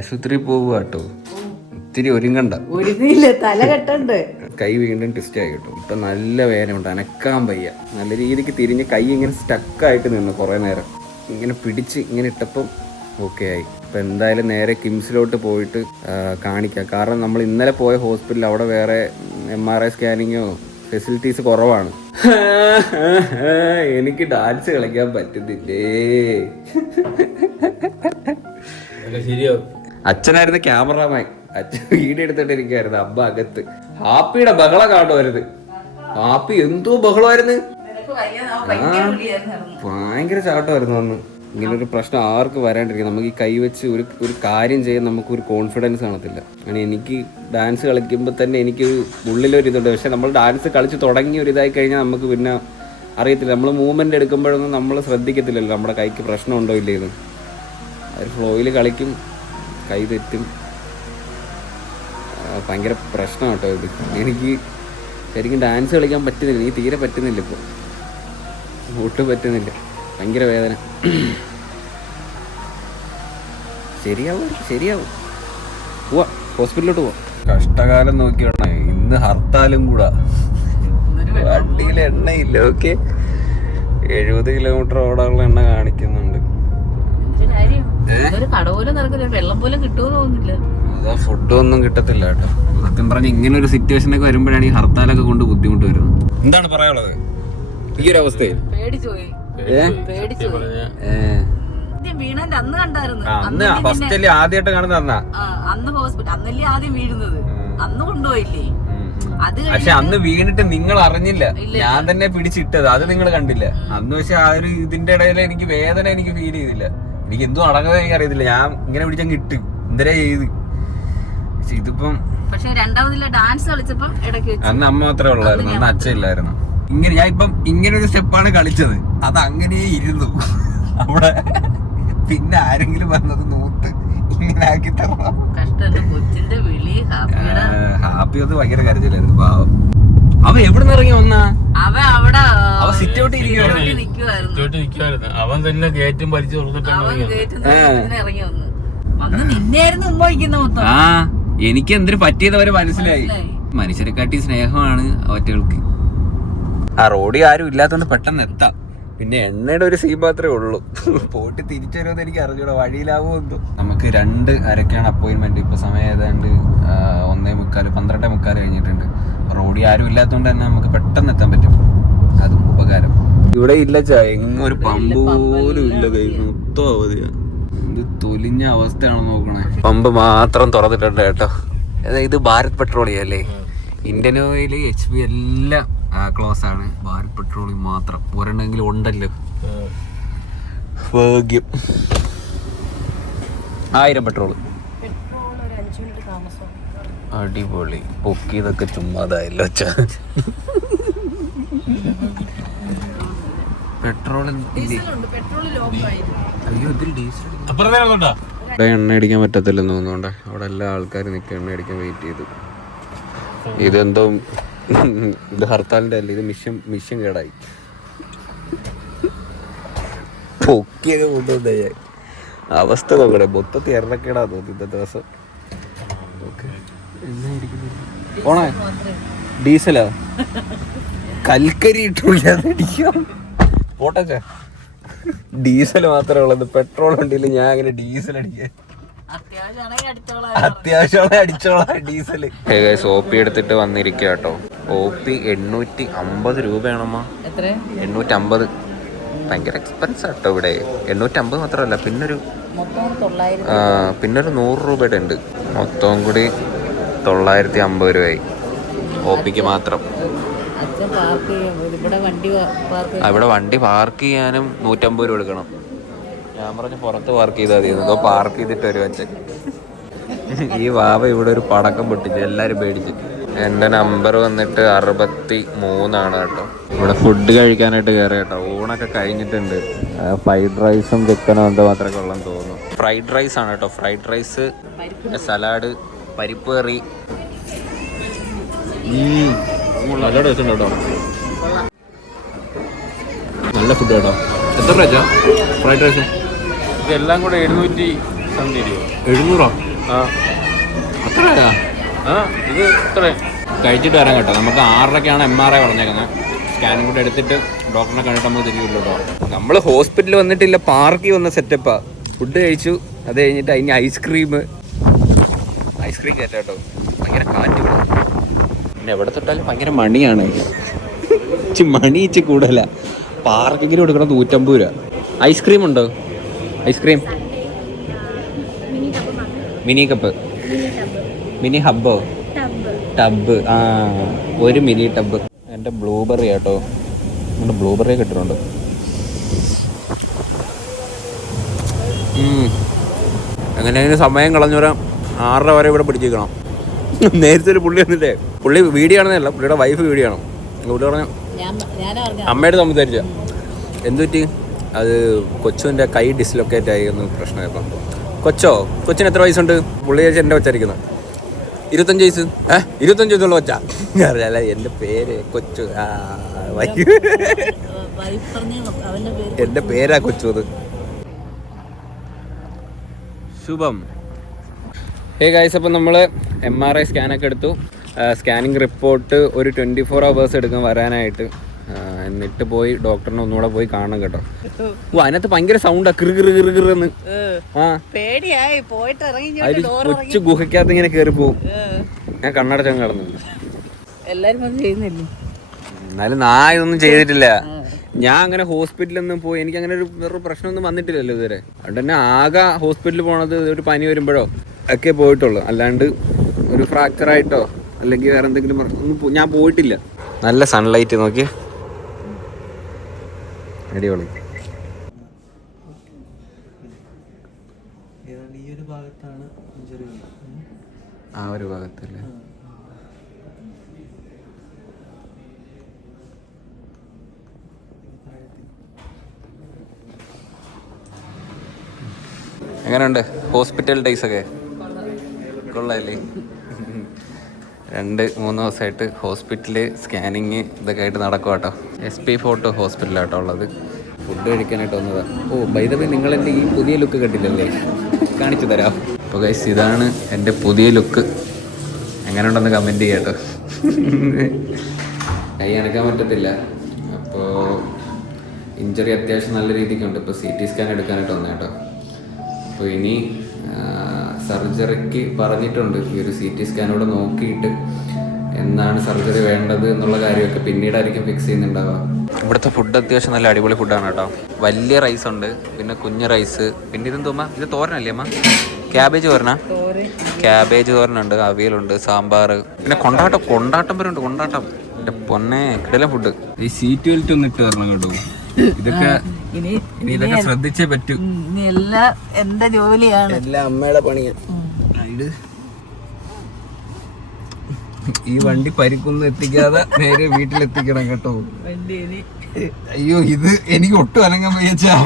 ആശുപത്രി പോവുക കേട്ടോ, ഇത്തിരി ഒരുങ്ങണ്ട, തല കെട്ടണ്ട്. കൈ വീണ്ടും ട്വിസ്റ്റ് ആയി കേട്ടോ. ഇപ്പൊ നല്ല വേദനയുണ്ട്, അനക്കാൻ വയ്യ. നല്ല രീതിക്ക് തിരിഞ്ഞ് കൈ ഇങ്ങനെ സ്റ്റക്കായിട്ട് നിന്നു കുറേ നേരം. ഇങ്ങനെ പിടിച്ച് ഇങ്ങനെ ഇട്ടപ്പം ഓക്കെ ആയി. ഇപ്പം എന്തായാലും നേരെ കിംസിലോട്ട് പോയിട്ട് കാണിക്കാം. കാരണം നമ്മൾ ഇന്നലെ പോയ ഹോസ്പിറ്റലിൽ അവിടെ വേറെ MRI സ്കാനിങ്ങോ ഫെസിലിറ്റീസ് കുറവാണ്. എനിക്ക് ഡാൻസ് കളിക്കാൻ പറ്റുന്നില്ലേ. അച്ഛനായിരുന്നു ക്യാമറാമാൻ, അച്ഛൻ വീഡിയോ എടുത്തോണ്ടിരിക്കുകയായിരുന്നു. അമ്മ അകത്ത് ഹാപ്പിയുടെ ബഹളം കാണുമായിരുന്നു. ഹാപ്പി എന്തോ ബഹളമായിരുന്നു, ഭയങ്കര ചാട്ടമായിരുന്നു അന്ന്. ഇങ്ങനൊരു പ്രശ്നം ആർക്കും വരാണ്ടിരിക്കും. നമുക്ക് ഈ കൈ വെച്ച് ഒരു കാര്യം ചെയ്യാൻ നമുക്കൊരു കോൺഫിഡൻസ് കാണത്തില്ല. അങ്ങനെ എനിക്ക് ഡാൻസ് കളിക്കുമ്പോൾ തന്നെ എനിക്കൊരു ഉള്ളിലൊരിതുണ്ട്. പക്ഷെ നമ്മൾ ഡാൻസ് കളിച്ച് തുടങ്ങി ഒരിതായി കഴിഞ്ഞാൽ നമുക്ക് പിന്നെ അറിയത്തില്ല. നമ്മൾ മൂവ്മെൻ്റ് എടുക്കുമ്പോഴൊന്നും നമ്മൾ ശ്രദ്ധിക്കത്തില്ലല്ലോ നമ്മുടെ കൈക്ക് പ്രശ്നമുണ്ടോ ഇല്ലേന്ന്. ഒരു ഫ്ലോയിൽ കളിക്കും, കൈ തെറ്റും, ഭയങ്കര പ്രശ്നം കേട്ടോ ഇത്. എനിക്ക് ശരിക്കും ഡാൻസ് കളിക്കാൻ പറ്റുന്നില്ല, എനിക്ക് തീരെ പറ്റുന്നില്ല ഇപ്പോൾ, ഒട്ടും പറ്റുന്നില്ല, ഭയങ്കര വേദന. ശരിയാവും പോവാ, ഹോസ്പിറ്റലിലോട്ട് പോവാം. കഷ്ടകാലം നോക്കിയാണ് ഇന്ന്, ഹർത്താലും കൂടാ, വണ്ടിയിൽ എണ്ണയില്ല. ഓക്കെ, 70 കിലോമീറ്റർ ഓടാനുള്ള എണ്ണ കാണിക്കുന്നുണ്ട്. ഫുഡ് ഒന്നും കിട്ടത്തില്ല കേട്ടോ. സത്യം പറഞ്ഞ ഇങ്ങനെ ഒരു സിറ്റുവേഷനൊക്കെ വരുമ്പോഴാണ് ഈ ഹർത്താലൊക്കെ കൊണ്ട് ബുദ്ധിമുട്ട് വരുന്നത്. എന്താണ് പറയാനുള്ളത് ഈ ഒരു അവസ്ഥയിൽ? അന്ന് ഫസ്റ്റ് ആദ്യമായിട്ട് കാണുന്ന അന്നല്ലേ ആദ്യം വീഴുന്നത്, അന്ന് കൊണ്ടുപോയില്ലേ. പക്ഷെ അന്ന് വീണിട്ട് നിങ്ങൾ അറിഞ്ഞില്ല, ഞാൻ തന്നെ പിടിച്ചിട്ടത്, അത് നിങ്ങൾ കണ്ടില്ല അന്ന്. പക്ഷെ ആ ഒരു ഇതിന്റെ ഇടയിൽ എനിക്ക് വേദന എനിക്ക് ഫീൽ ചെയ്തില്ല. എനിക്ക് എന്തോ നടക്കുന്നത് എനിക്ക് അറിയത്തില്ല. ഞാൻ ഇങ്ങനെ പിടിച്ചങ്ങ് ഇട്ട് എന്തരാ ചെയ്ത്. പക്ഷെ ഇതിപ്പം ഡാൻസ് കളിച്ചപ്പം അന്ന് അമ്മ മാത്രമേ ഉള്ളായിരുന്നു, അന്ന് അച്ഛൻ ഇല്ലായിരുന്നു. ഇങ്ങനെ ഞാൻ ഇപ്പം ഇങ്ങനെ ഒരു സ്റ്റെപ്പാണ് കളിച്ചത്, അത് അങ്ങനെ ഇരുന്നു അവിടെ. പിന്നെ ആരെങ്കിലും വന്നത് നോട്ട് ഇങ്ങനെ ആക്കി തരണം. ഹാപ്പി അത് ഭയങ്കര കരച്ചിലായിരുന്നു പാവം. അവ എവിടെ നിന്ന് ഇറങ്ങി വന്നാ? അവ സിറ്റ് ഔട്ട് നിൽക്കുവായിരുന്നു. അവൻ തന്നെ ഗേറ്റും വലിച്ചു തുറന്നിട്ടാണ് ആ എനിക്ക് എന്തിനു പറ്റിയത് അവര് മനസ്സിലായി. മനുഷ്യരെ കാട്ടി സ്നേഹമാണ് അവറ്റകൾക്ക്. ആ റോഡിൽ ആരും ഇല്ലാത്തോണ്ട് പെട്ടെന്ന് എത്താം. പിന്നെ എണ്ണയുടെ ഒരു സീൻ മാത്രമേ ഉള്ളൂ. പോയിട്ട് തിരിച്ചു വരുമെന്ന് എനിക്ക് അറിഞ്ഞൂടാ, വഴിയിലാവോ എന്തോ. നമുക്ക് 2:30 അപ്പോയിന്റ്മെന്റ്. ഇപ്പൊ സമയം ഏതാണ്ട് 1:45 12:45 കഴിഞ്ഞിട്ടുണ്ട്. റോഡിൽ ആരും ഇല്ലാത്തതുകൊണ്ട് തന്നെ നമുക്ക് പെട്ടെന്ന് എത്താൻ പറ്റും, അതും ഉപകാരം. ഇവിടെ ഇല്ല എങ്ങും ഒരു പമ്പ് പോലും ഇല്ല, കൈ മൊത്തം അവധിയാ. ഇത് തൊലിഞ്ഞ അവസ്ഥയാണ് നോക്കണേ. പമ്പ് മാത്രം തുറന്നിട്ടുണ്ട് കേട്ടോ. ഇത് ഭാരത് പെട്രോളിയം അല്ലേ. ഇന്ത്യൻ ഓയിൽ, HP എല്ലാം ക്ലോസ് ആണ്. ഭാരത് പെട്രോളിയം മാത്രം ഒരെണ്ണെങ്കിലും ഉണ്ടല്ലോ. ഭാഗ്യം. 1000 പെട്രോള് അടിപൊളി. പൊക്കിയതൊക്കെ ചുമ്മാതായല്ലോ. പെട്രോൾ എണ്ണ അടിക്കാൻ പറ്റത്തില്ലെന്ന് തോന്നുന്നുണ്ട്. അവിടെ എല്ലാ ആൾക്കാരും നിൽക്കുക, എണ്ണ അടിക്കാൻ വെയിറ്റ് ചെയ്തു. ഇതെന്തോ ഇത് ഹർത്താലിന്റെ അല്ല, ഇത് മിഷൻ കേടായി. പൊക്കിയൊക്കെ കൊണ്ടുവന്നേ അവസ്ഥ നോക്കണേ. മൊത്തത്തിൽ എണ്ണക്കേടാ തോന്നി ഇന്നത്തെ ദിവസം. ഓണേ ഡീസലാ, കൽക്കരി ഇട്ടുള്ളിക്കാം പോട്ടെ. ഡീസൽ മാത്രമേ ഉള്ളത്, പെട്രോൾ ഉണ്ടെങ്കിൽ ഞാൻ അങ്ങനെ ഡീസൽ അടിക്കാൻ. അത്യാവശ്യം അടിച്ചോളാം ഡീസല്. OP എടുത്തിട്ട് വന്നിരിക്കുക കേട്ടോ. OP 850 രൂപയാണമ്മ. 850. ഭയങ്കര എക്സ്പെൻസ് ആട്ടോ ഇവിടെ. 850 മാത്രമല്ല, പിന്നൊരു 100 രൂപയുടെ ഉണ്ട്. മൊത്തം കൂടി 950 രൂപയായി OPക്ക് മാത്രം. ഇവിടെ വണ്ടി പാർക്ക് ചെയ്യാനും 150 രൂപ എടുക്കണം. ഞാൻ പറഞ്ഞു പുറത്ത് പാർക്ക് ചെയ്താൽ മതി. എന്തോ പാർക്ക് ചെയ്തിട്ട് ഒരു വെച്ച ഈ വാവ ഇവിടെ ഒരു പടക്കം പൊട്ടിച്ച് എല്ലാരും പേടിച്ച്. എൻ്റെ നമ്പർ വന്നിട്ട് 63 കേട്ടോ. ഇവിടെ ഫുഡ് കഴിക്കാനായിട്ട് കയറി കേട്ടോ. ഊണൊക്കെ കഴിഞ്ഞിട്ടുണ്ട്. ഫ്രൈഡ് റൈസും ചിക്കനും എന്തോ മാത്രമേ കൊള്ളാൻ തോന്നുന്നു. ഫ്രൈഡ് റൈസ് ആണ് കേട്ടോ. ഫ്രൈഡ് റൈസ്, സലാഡ്, പരിപ്പ് കറി. നല്ല ടേസ്റ്റ് ഉണ്ട് കേട്ടോ. നല്ല ഫുഡ് കേട്ടോ. എത്ര രൂപ ഫ്രൈഡ് റൈസ്? ഇതെല്ലാം കൂടെ 700. അത്ര ഇത് ഇത്ര കഴിച്ചിട്ട് വരാം കേട്ടോ. നമുക്ക് 6:00-ക്കാണ് MRI പറഞ്ഞേക്കുന്നത്. സ്കാനും കൂടെ എടുത്തിട്ട് ഡോക്ടറിനെ കണ്ടിട്ട് നമുക്ക് തിരിയുള്ളൂ കേട്ടോ. നമ്മൾ ഹോസ്പിറ്റലിൽ വന്നിട്ടില്ല, പാർക്കിൽ വന്ന സെറ്റപ്പാ. ഫുഡ് കഴിച്ചു, അത് കഴിഞ്ഞിട്ട് അതിന് ഐസ്ക്രീം കയറ്റാം കേട്ടോ. ഭയങ്കര കാറ്റ്. പിന്നെ എവിടെ തൊട്ടാലും ഭയങ്കര മണിയാണ്. മണി ഇച്ച് കൂടുതല. പാർക്കിങ്ങിന് കൊടുക്കണം 150 രൂപ. ഐസ്ക്രീം ഉണ്ടോ? ഐസ്ക്രീം മിനി കപ്പ്, മിനി ഹബ്ബോ, ടബ്. ഒരു മിനി ടബ്. എൻ്റെ ബ്ലൂബെറി കേട്ടോ. എൻ്റെ ബ്ലൂബെറി കിട്ടുന്നുണ്ട്. അങ്ങനെ സമയം കളഞ്ഞു വരാം. 6:30 വരെ ഇവിടെ പിടിച്ചിരിക്കണം. നേരത്തെ ഒരു പുള്ളി വന്നിട്ടേ, പുള്ളി വീഡിയോ ആണെന്നല്ല, പുള്ളിയുടെ വൈഫ് വീഡിയോ ആണ്. പുള്ളി പറഞ്ഞു അമ്മയോട് സംസാരിച്ച എന്തുപറ്റി, അത് കൊച്ചുവിൻ്റെ കൈ ഡിസ്ലൊക്കേറ്റ് ആയി ഒന്ന് പ്രശ്നമായപ്പോൾ. കൊച്ചിന് എത്ര വയസ്സുണ്ട്? പുള്ളി ചേച്ചി എൻ്റെ വെച്ചായിരിക്കുന്നത് 25 വയസ്സ്. 25 വയസ്സുള്ള കൊച്ചാ. അറിയാല എൻ്റെ പേര് കൊച്ചു. എൻ്റെ പേരാ കൊച്ചു. അത് ശുഭം. ഗൈസ്, അപ്പം നമ്മൾ MRI സ്കാനൊക്കെ എടുത്തു. സ്കാനിങ് റിപ്പോർട്ട് ഒരു 24 hours എടുക്കും വരാനായിട്ട്. എന്നിട്ട് പോയി ഡോക്ടറിനെ ഒന്നുകൂടെ പോയി കാണണം കേട്ടോ. അതിനകത്ത് ഭയങ്കര സൗണ്ടാ, കിറുകിറുകിറുകിറന്ന്. അതിൽ കൊച്ചു ഗുഹയ്ക്കകത്ത് ഇങ്ങനെ കയറി പോവും. ഞാൻ കണ്ണടച്ചങ്ങ് കിടന്നു. എന്നാലും ഇതൊന്നും ചെയ്തിട്ടില്ല. ഞാൻ അങ്ങനെ ഹോസ്പിറ്റലൊന്നും പോയി, എനിക്ക് അങ്ങനെ ഒരു വേറൊരു പ്രശ്നമൊന്നും വന്നിട്ടില്ലല്ലോ ഇതുവരെ. അതുകൊണ്ട് തന്നെ ആകെ ഹോസ്പിറ്റലിൽ പോണത് ഒരു പനി വരുമ്പോഴോ ഒക്കെ പോയിട്ടുള്ളൂ. അല്ലാണ്ട് ഒരു ഫ്രാക്ചറായിട്ടോ അല്ലെങ്കിൽ വേറെ എന്തെങ്കിലും ഒന്നും ഞാൻ പോയിട്ടില്ല. നല്ല സൺലൈറ്റ് നോക്കി, അടിപൊളി. ആ ഒരു ഭാഗത്തല്ലേ. എങ്ങനെയുണ്ട് ഹോസ്പിറ്റൽ ഡേയ്സ് ഒക്കെ? കൊള്ളാല്ലേ? 2-3 ദിവസമായിട്ട് ഹോസ്പിറ്റല് സ്കാനിങ് ഇതൊക്കെ ആയിട്ട് നടക്കും കേട്ടോ. SP ഫോർട്ട് ഹോസ്പിറ്റലാട്ടോ ഉള്ളത്. ഫുഡ് കഴിക്കാനായിട്ട് വന്നതാ. ബൈ ദ വേ, നിങ്ങൾ എൻ്റെ ഈ പുതിയ ലുക്ക് കണ്ടില്ലല്ലേ? കാണിച്ചു തരാം. അപ്പോൾ ഗൈസ്, ഇതാണ് എൻ്റെ പുതിയ ലുക്ക്. എങ്ങനെയുണ്ടെന്ന് കമൻറ്റ് ചെയ്യാം കേട്ടോ. കൈ അനക്കാൻ പറ്റത്തില്ല. അപ്പോൾ ഇഞ്ചറി അത്യാവശ്യം നല്ല രീതിക്കുണ്ട്. ഇപ്പോൾ CT സ്കാൻ എടുക്കാനായിട്ട് വന്നത് കേട്ടോ. അപ്പോൾ ഇനി സർജറിക്ക് പറഞ്ഞിട്ടുണ്ട്. ഈ ഒരു CT സ്കാനോടെ നോക്കിയിട്ട് എന്നാണ് സർജറി വേണ്ടത് എന്നുള്ള കാര്യമൊക്കെ പിന്നീടായിരിക്കും ഫിക്സ് ചെയ്യുന്നുണ്ടാവുക. ഇവിടുത്തെ ഫുഡ് അത്യാവശ്യം നല്ല അടിപൊളി ഫുഡാണ് കേട്ടോ. വലിയ റൈസ് ഉണ്ട്, പിന്നെ കുഞ്ഞ് റൈസ്, പിന്നെ ഇതെന്തോമ്മ, ഇത് തോരനല്ലേ അമ്മ? ക്യാബേജ് തോരനുണ്ട്, അവിയലുണ്ട്, സാമ്പാർ, പിന്നെ കൊണ്ടാട്ടം വരെ ഉണ്ട്. കൊണ്ടാട്ടം എൻ്റെ പൊന്നെ, കിടലൻ ഫുഡ്. ഈ സീറ്റ് ബെൽറ്റ് ഒന്ന് ഇട്ട് തരണം കേട്ടോ. ഇതൊക്കെ ശ്രദ്ധിച്ചേ പറ്റൂ. എല്ലാം എന്റെ ജോലിയാണ്, എല്ലാം അമ്മയുടെ പണിയാണ്. ഈ വണ്ടി പരിക്കൊന്നും എത്തിക്കാതെ നേരെ വീട്ടിലെത്തിക്കണം കേട്ടോ. അയ്യോ, ഇത് എനിക്ക് ഒട്ടും അനങ്ങാൻ വയ്യാ.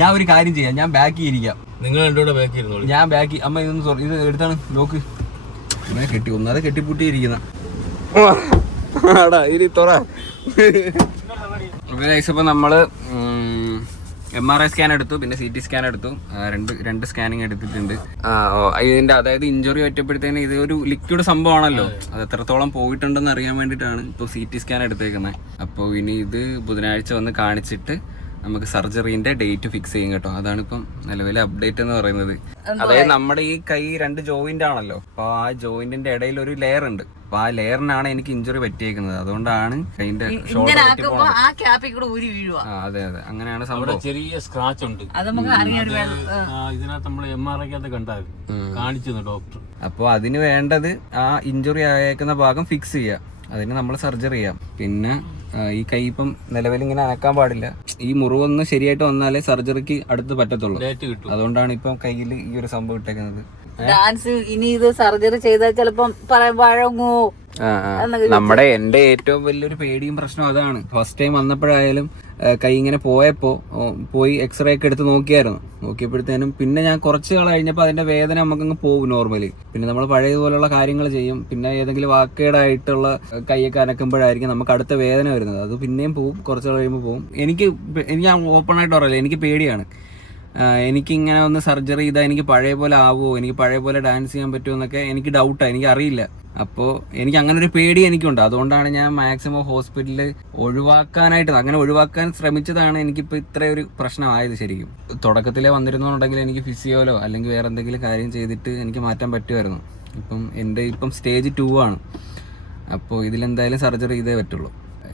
ഞാൻ ഒരു കാര്യം ചെയ്യാം, ഞാൻ ബാക്കി ഇരിക്കാം. നിങ്ങൾ രണ്ടുകൂടെ ബാക്കി ഇരുന്നോളൂ. ഞാൻ ബാക്കി. അമ്മ ഇതൊന്ന് ഇത് എടുത്താണ് നോക്ക്. അങ്ങനെ കെട്ടി ഒന്നാതെ കെട്ടിപ്പൂട്ടിയിരിക്കുന്ന ഇനി തുറ. ഇപ്പം നമ്മള് MRI സ്കാൻ എടുത്തു, പിന്നെ CT സ്കാൻ എടുത്തു. രണ്ട് സ്കാനിങ് എടുത്തിട്ടുണ്ട്. ഇതിന്റെ അതായത് ഇഞ്ചുറി പറ്റിയപ്പോഴത്തേന് ഇത് ഒരു ലിക്വിഡ് സംഭവമാണല്ലോ, അത് എത്രത്തോളം പോയിട്ടുണ്ടെന്ന് അറിയാൻ വേണ്ടിയിട്ടാണ് ഇപ്പോൾ CT സ്കാൻ എടുത്തേക്കുന്നത്. അപ്പോൾ ഇനി ഇത് ബുധനാഴ്ച വന്ന് കാണിച്ചിട്ട് നമുക്ക് സർജറിന്റെ ഡേറ്റ് ഫിക്സ് ചെയ്യും കേട്ടോ. അതാണ് ഇപ്പം നിലവിലെ അപ്ഡേറ്റ് എന്ന് പറയുന്നത്. അതായത് നമ്മുടെ ഈ കൈ 2 ജോയിന്റ് ആണല്ലോ, അപ്പൊ ആ ജോയിന്റിന്റെ ഇടയിൽ ഒരു ലെയർ ഉണ്ട്. അപ്പൊ ആ ലെയറിനാണ് എനിക്ക് ഇഞ്ചുറി പറ്റിയേക്കുന്നത്. അതുകൊണ്ടാണ് കൈന്റെ ഷോൾഡർ. അതെ അതെ, അങ്ങനെയാണ് സംഭവം. ചെറിയ സ്ക്രാച്ച് ഉണ്ട്, ഇതിനകത്ത് നമ്മൾ MRI കാണിച്ചു ഡോക്ടർ. അപ്പൊ അതിന് വേണ്ടത് ആ ഇഞ്ചുറി ആയേക്കുന്ന ഭാഗം ഫിക്സ് ചെയ്യുക, അതിന് നമ്മൾ സർജറി ചെയ്യാം. പിന്നെ ഈ കൈ ഇപ്പം നിലവിൽ ഇങ്ങനെ അനക്കാൻ പാടില്ല. ഈ മുറിവൊന്ന് ശരിയായിട്ട് വന്നാലേ സർജറിക്ക് അടുത്ത് പറ്റത്തുള്ളൂ. അതുകൊണ്ടാണ് ഇപ്പം കയ്യിൽ ഈ ഒരു സംഭവം ഇട്ടേക്കുന്നത്. ഡാൻസ് ഇനി ഇത് സർജറി ചെയ്താൽ ചിലപ്പം വഴങ്ങോ. എന്റെ ഏറ്റവും വലിയൊരു പേടിയും പ്രശ്നം അതാണ്. ഫസ്റ്റ് ടൈം വന്നപ്പോഴായാലും കൈ ഇങ്ങനെ പോയി എക്സ്റേ ഒക്കെ എടുത്ത് നോക്കിയപ്പോഴത്തേനും പിന്നെ ഞാൻ കുറച്ച് നാൾ കഴിഞ്ഞപ്പോൾ അതിന്റെ വേദന നമുക്കങ്ങ് പോകും നോർമലി. പിന്നെ നമ്മൾ പഴയതുപോലുള്ള കാര്യങ്ങൾ ചെയ്യും. പിന്നെ ഏതെങ്കിലും വാക്കേടായിട്ടുള്ള കൈയൊക്കെ അനക്കുമ്പോഴായിരിക്കും നമുക്ക് അടുത്ത വേദന വരുന്നത്. അത് പിന്നെയും പോവും, കുറച്ച് നാൾ കഴിയുമ്പോൾ പോവും. എനിക്ക് ഞാൻ ഓപ്പൺ ആയിട്ട് പറയില്ല, എനിക്ക് പേടിയാണ്. എനിക്കിങ്ങനെ ഒന്ന് സർജറി ചെയ്താൽ എനിക്ക് പഴയ പോലെ ആവുമോ, എനിക്ക് പഴയ പോലെ ഡാൻസ് ചെയ്യാൻ പറ്റുമോ എന്നൊക്കെ എനിക്ക് ഡൗട്ടാണ്, എനിക്ക് അറിയില്ല. അപ്പോൾ എനിക്ക് അങ്ങനെ ഒരു പേടി എനിക്കുണ്ട്. അതുകൊണ്ടാണ് ഞാൻ മാക്സിമം ഹോസ്പിറ്റലിൽ അങ്ങനെ ഒഴിവാക്കാൻ ശ്രമിച്ചതാണ്. എനിക്കിപ്പോൾ ഇത്രയൊരു പ്രശ്നമായത്. ശരിക്കും തുടക്കത്തിലേ വന്നിരുന്നുണ്ടെങ്കിൽ എനിക്ക് ഫിസിയോലോ അല്ലെങ്കിൽ വേറെ എന്തെങ്കിലും കാര്യം ചെയ്തിട്ട് എനിക്ക് മാറ്റാൻ പറ്റുമായിരുന്നു. ഇപ്പം സ്റ്റേജ് 2 ആണ്. അപ്പോൾ ഇതിലെന്തായാലും സർജറി ചെയ്തേ പറ്റുള്ളൂ.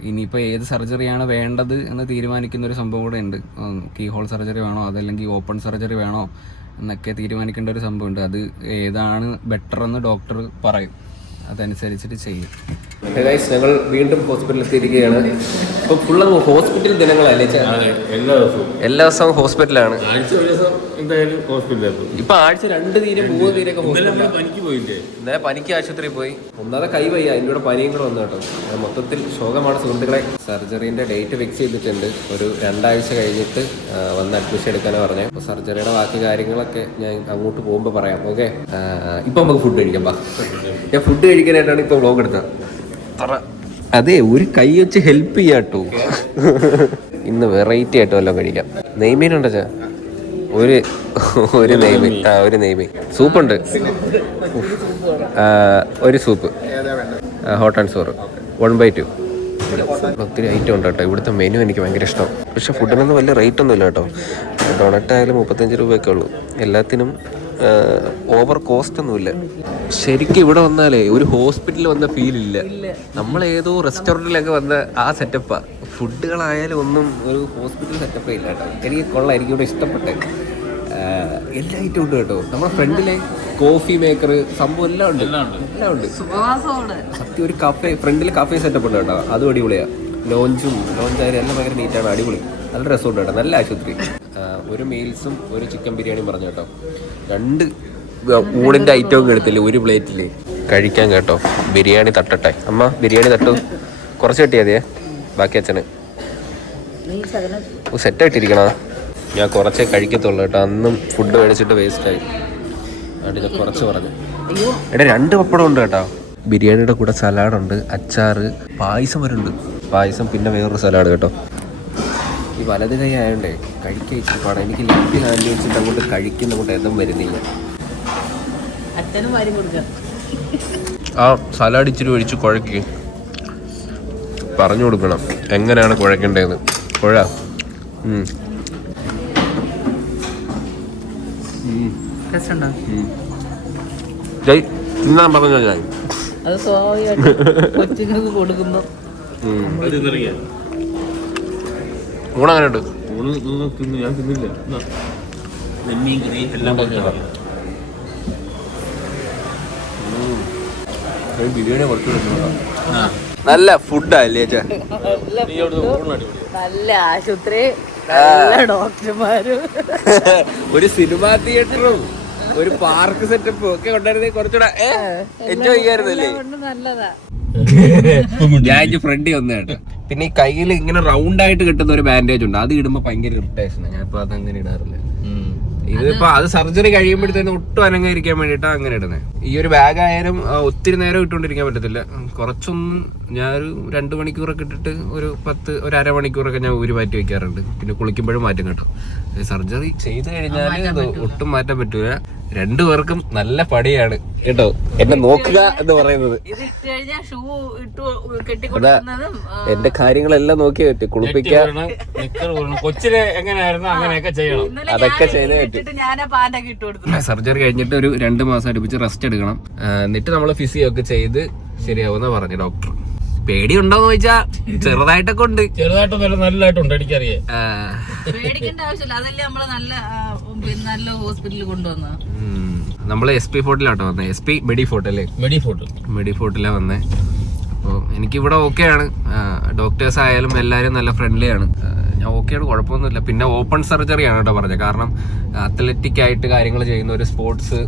ഇനിയിപ്പോൾ ഏത് സർജറിയാണ് വേണ്ടത് എന്ന് തീരുമാനിക്കുന്ന ഒരു സംഭവം കൂടെ ഉണ്ട്. കീ ഹോൾ സർജറി വേണോ അതല്ലെങ്കിൽ ഓപ്പൺ സർജറി വേണോ എന്നൊക്കെ തീരുമാനിക്കേണ്ട ഒരു സംഭവമുണ്ട്. അത് ഏതാണ് ബെറ്റർ എന്ന് ഡോക്ടർ പറയും, അതനുസരിച്ചിട്ട് ചെയ്യും. ഞങ്ങൾ വീണ്ടും ഹോസ്പിറ്റലിൽ എത്തിയിരിക്കുകയാണ്. ഇപ്പൊ ഫുള്ള് ഹോസ്പിറ്റൽ ദിനങ്ങളല്ലേ? എല്ലാ ദിവസവും ഹോസ്പിറ്റലാണ്. ഇപ്പൊ ആഴ്ച 2 തീരെ 3 തീരൊക്കെ ഇന്നലെ പനിക്ക് ആശുപത്രിയിൽ പോയി. ഒന്നാമതെ കൈ വയ്യ, അതിൻ്റെ കൂടെ പനിയും കൂടെ വന്നു കേട്ടോ. മൊത്തത്തിൽ ശോകമാണ് സുഹൃത്തുക്കളെ. സർജറിന്റെ ഡേറ്റ് ഫിക്സ് ചെയ്തിട്ടുണ്ട്. ഒരു 2 ആഴ്ച കഴിഞ്ഞിട്ട് വന്ന് അഡ്മിഷൻ എടുക്കാനാണ് പറഞ്ഞത്. അപ്പൊ സർജറിയുടെ ബാക്കി കാര്യങ്ങളൊക്കെ ഞാൻ അങ്ങോട്ട് പോകുമ്പോൾ പറയാം. ഓക്കെ, ഇപ്പൊ നമുക്ക് ഫുഡ് കഴിക്കാം. ഞാൻ ഫുഡ് കഴിക്കാനായിട്ടാണ് ഇപ്പൊ വ്ലോഗ് എടുത്തത്. അതെ, ഒരു കൈ വെച്ച് ഹെൽപ്പ് ചെയ്യാട്ടോ. ഇന്ന് വെറൈറ്റി ആയിട്ട് വല്ലതും കഴിക്കാം. നെയ്മീനുണ്ടോ ചാ? ഒരു നെയ്മീൻ സൂപ്പുണ്ട്. ഒരു സൂപ്പ് ഹോട്ട് ആൻഡ് സോറ് 1/2. ഒത്തിരി ഐറ്റം ഉണ്ട് കേട്ടോ. ഇവിടുത്തെ മെനു എനിക്ക് ഭയങ്കര ഇഷ്ടം. പക്ഷെ ഫുഡിനൊന്നും വലിയ റേറ്റ് ഒന്നും ഇല്ല കേട്ടോ. ഡൊണറ്റ് ആയാലും 35 രൂപയൊക്കെ ഉള്ളൂ. എല്ലാത്തിനും ഓവർ കോസ്റ്റ് ഒന്നുമില്ല. ശരിക്കും ഇവിടെ വന്നാലേ ഒരു ഹോസ്പിറ്റലിൽ വന്ന ഫീൽ ഇല്ല. നമ്മളേതോ റെസ്റ്റോറൻറ്റിലൊക്കെ വന്ന ആ സെറ്റപ്പാ. ഫുഡുകളായാലും ഒന്നും ഒരു ഹോസ്പിറ്റൽ സെറ്റപ്പേ ഇല്ല കേട്ടോ. എനിക്ക് കൊള്ളാം, എനിക്ക് ഇവിടെ ഇഷ്ടപ്പെട്ടെ. എല്ലാ ഐറ്റം ഉണ്ട് കേട്ടോ. നമ്മുടെ ഫ്രണ്ടിലെ കോഫി മേക്കർ സംഭവം എല്ലാം ഉണ്ട്. സത്യം ഒരു കഫേ, ഫ്രണ്ടിൽ കഫേ സെറ്റപ്പ് ഉണ്ട് കേട്ടോ. അതും അടിപൊളിയാണ്. ലോഞ്ചായാലും എല്ലാം ഭയങ്കര നീറ്റാണ്, അടിപൊളി. നല്ല രസമുണ്ട് കേട്ടോ. നല്ല ആശുപത്രി. ഒരു മീൽസും ഒരു ചിക്കൻ ബിരിയാണിയും പറഞ്ഞു കേട്ടോ. 2 ഊണിൻ്റെ ഐറ്റവും എടുത്തില്ലേ ഒരു പ്ലേറ്റിൽ കഴിക്കാൻ കേട്ടോ. ബിരിയാണി തട്ടട്ടെ അമ്മ, ബിരിയാണി തട്ടു. കുറച്ച് കിട്ടിയാൽ മതിയേ, ബാക്കി അച്ഛന്. സെറ്റായിട്ടിരിക്കണോ? ഞാൻ കുറച്ചേ കഴിക്കത്തുള്ളൂ കേട്ടോ. അന്നും ഫുഡ് മേടിച്ചിട്ട് വേസ്റ്റായി. അതുകൊണ്ട് ഞാൻ കുറച്ച് പറഞ്ഞു. 2 പപ്പടം ഉണ്ട് കേട്ടോ. ബിരിയാണിയുടെ കൂടെ സലാഡുണ്ട്, അച്ചാറ്, പായസം വരുന്നുണ്ട്. പായസം പിന്നെ വേറൊരു സലാഡ് കേട്ടോ. ഈ വലത് കൈ ആയതുകൊണ്ടേ കഴിക്കാൻ ഇച്ചിരി പാടാണ്. എനിക്ക് ലെഫ്റ്റ് ഹാൻഡിൽ വെച്ചിട്ട് അങ്ങോട്ട് കഴിക്കുന്നങ്ങോട്ട് എതും വരുന്നില്ല. ആ സലാഡ് ഇച്ചിരി ഒഴിച്ച് കുഴക്കി പറഞ്ഞു കൊടുക്കണം എങ്ങനെയാണ് കുഴക്കേണ്ടതെന്ന്. കുഴ തിന്നാൻ പറഞ്ഞോ ഞാൻ. അത് സ്വാഭാവികമായിട്ട് കൊച്ചുങ്ങൾക്ക് കൊടുക്കുമ്പോ ഊണങ്ങനെ ഉണ്ട്. ഞാൻ തിന്നില്ല. ബിരിയാണി കുറച്ച് നല്ല ഫുഡല്ലേ ചേച്ചാ? നല്ല ആശുപത്രി, നല്ല ഡോക്ടർമാരും, ഒരു സിനിമാ തിയേറ്ററും ഒരു പാർക്ക് സെറ്റപ്പും ഒക്കെ ഉണ്ടായിരുന്നേ കുറച്ചുകൂടെ എൻജോയ് ചെയ്യാറുന്നല്ലേ. നല്ലതാ. ഞാൻ ഫ്രണ്ടി വന്നു കേട്ടോ. പിന്നെ ഈ കയ്യിൽ ഇങ്ങനെ റൗണ്ട് ആയിട്ട് കിട്ടുന്ന ഒരു ബാൻഡേജ് ഉണ്ട്. അത് ഇടുമ്പോ ഭയങ്കര ഇറിറ്റേഷനാണ്. ഞാൻ ഇപ്പൊ അതങ്ങനെ ഇടാറില്ല. ഇതിപ്പോ അത് സർജറി കഴിയുമ്പോഴത്തേന് ഒട്ടും അനങ്ങാതിരിക്കാൻ വേണ്ടിയിട്ടാണ് അങ്ങനെ ഇടുന്നത്. ഈ ഒരു ബാഗ് ആയാലും ഒത്തിരി നേരം ഇട്ടുകൊണ്ടിരിക്കാൻ പറ്റത്തില്ല. കുറച്ചൊന്നും ഞാൻ ഒരു 2 മണിക്കൂറൊക്കെ ഇട്ടിട്ട് ഒരു അരമണിക്കൂറൊക്കെ ഞാൻ ഊരി മാറ്റി വെക്കാറുണ്ട്. പിന്നെ കുളിക്കുമ്പോഴും മാറ്റും കേട്ടോ. സർജറി ചെയ്ത് കഴിഞ്ഞാൽ ഒട്ടും മാറ്റാൻ പറ്റൂല. 2 പേർക്കും നല്ല പടിയാണ് കേട്ടോ. എന്നെ നോക്കുക എന്ന് പറയുന്നത്. എന്റെ കാര്യങ്ങളെല്ലാം നോക്കിയേ പറ്റും. കുളിപ്പിക്കാൻ കൊച്ചിനെ എങ്ങനെയായിരുന്നു അങ്ങനെയൊക്കെ ചെയ്യണം. അതൊക്കെ ചെയ്തേ പറ്റും. സർജറി കഴിഞ്ഞിട്ട് ഒരു 2 മാസം അടുപ്പിച്ച് റെസ്റ്റ് എടുക്കണം. എന്നിട്ട് നമ്മൾ ഫിസിയോ ഒക്കെ ചെയ്ത് ശരിയാവുന്ന പറഞ്ഞു ഡോക്ടർ. പേടിയുണ്ടോന്ന് ചോദിച്ചാ ചെറുതായിട്ടൊക്കെ ഉണ്ട്. ചെറുതായിട്ടൊന്നും നല്ലതായിട്ടുണ്ട്. എനിക്കറിയാം. പേടിക്കേണ്ട ആവശ്യമില്ല. അതല്ലേ നമ്മള് നല്ല ഹോസ്പിറ്റലിൽ കൊണ്ടുവന്ന. നമ്മള് SP ഫോർട്ടിലാട്ടോ വന്നേ. SP മെഡിഫോർട്ട് അല്ലേ? മെഡിഫോർട്ടിലാ വന്നേ. അപ്പോൾ എനിക്കിവിടെ ഓക്കെയാണ്. ഡോക്ടേഴ്സ് ആയാലും എല്ലാവരും നല്ല ഫ്രണ്ട്ലി ആണ്. ഞാൻ ഓക്കെയാണ്, കുഴപ്പമൊന്നുമില്ല. പിന്നെ ഓപ്പൺ സർജറി ആണ് കേട്ടോ പറഞ്ഞത്. കാരണം അത്ലറ്റിക് ആയിട്ട് കാര്യങ്ങൾ ചെയ്യുന്ന ഒരു സ്പോർട്സ്,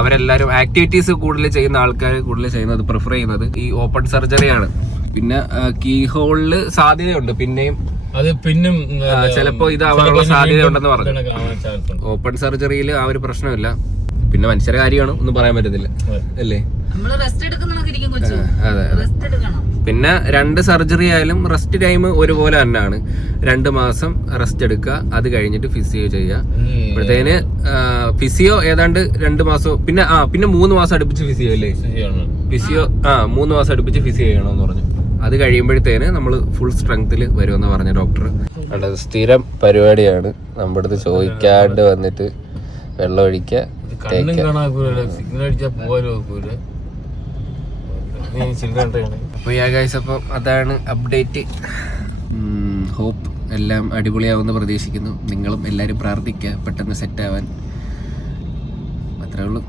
അവരെല്ലാവരും ആക്ടിവിറ്റീസ് കൂടുതൽ ചെയ്യുന്ന ആൾക്കാർ കൂടുതൽ ചെയ്യുന്നത് പ്രിഫർ ചെയ്യുന്നത് ഈ ഓപ്പൺ സർജറിയാണ്. പിന്നെ കീ ഹോളില് സാധ്യതയുണ്ട് പിന്നെയും. അത് പിന്നും ചിലപ്പോ ഇത് ആവാനുള്ള സാധ്യത ഉണ്ടെന്ന് പറഞ്ഞു. ഓപ്പൺ സർജറിയിൽ ആ ഒരു പ്രശ്നമില്ല. പിന്നെ മനുഷ്യരുടെ കാര്യമാണ്, ഒന്നും പറയാൻ പറ്റത്തില്ല അല്ലേ? അതെ. പിന്നെ 2 സർജറി ആയാലും റെസ്റ്റ് ടൈം ഒരുപോലെ തന്നെയാണ്. 2 മാസം റെസ്റ്റ് എടുക്കുക, അത് കഴിഞ്ഞിട്ട് ഫിസിയോ ചെയ്യുക. ഇപ്പോഴത്തേന് ഫിസിയോ ഏതാണ്ട് 2 മാസം, പിന്നെ 3 മാസം അടുപ്പിച്ച് ഫിസിയോ അല്ലേ? ഫിസിയോ 3 മാസം അടുപ്പിച്ച് ഫിസിയോ ചെയ്യണമെന്ന് പറഞ്ഞു. അത് കഴിയുമ്പോഴത്തേന് നമ്മൾ ഫുൾ സ്ട്രെങ്ത്തിൽ വരുമെന്ന് പറഞ്ഞ ഡോക്ടർ. അത് സ്ഥിരം പരിപാടിയാണ്. നമ്മുടെ അടുത്ത് ചോദിക്കാണ്ട് വന്നിട്ട് വെള്ളം ഒഴിക്കുക. അപ്പോൾ അതാണ് അപ്ഡേറ്റ്. ഹോപ്പ് എല്ലാം അടിപൊളിയാവുമെന്ന് പ്രതീക്ഷിക്കുന്നു. നിങ്ങളും എല്ലാവരും പ്രാർത്ഥിക്കുക പെട്ടെന്ന് സെറ്റ് ആവാൻ. അത്രേ ഉള്ളൂ.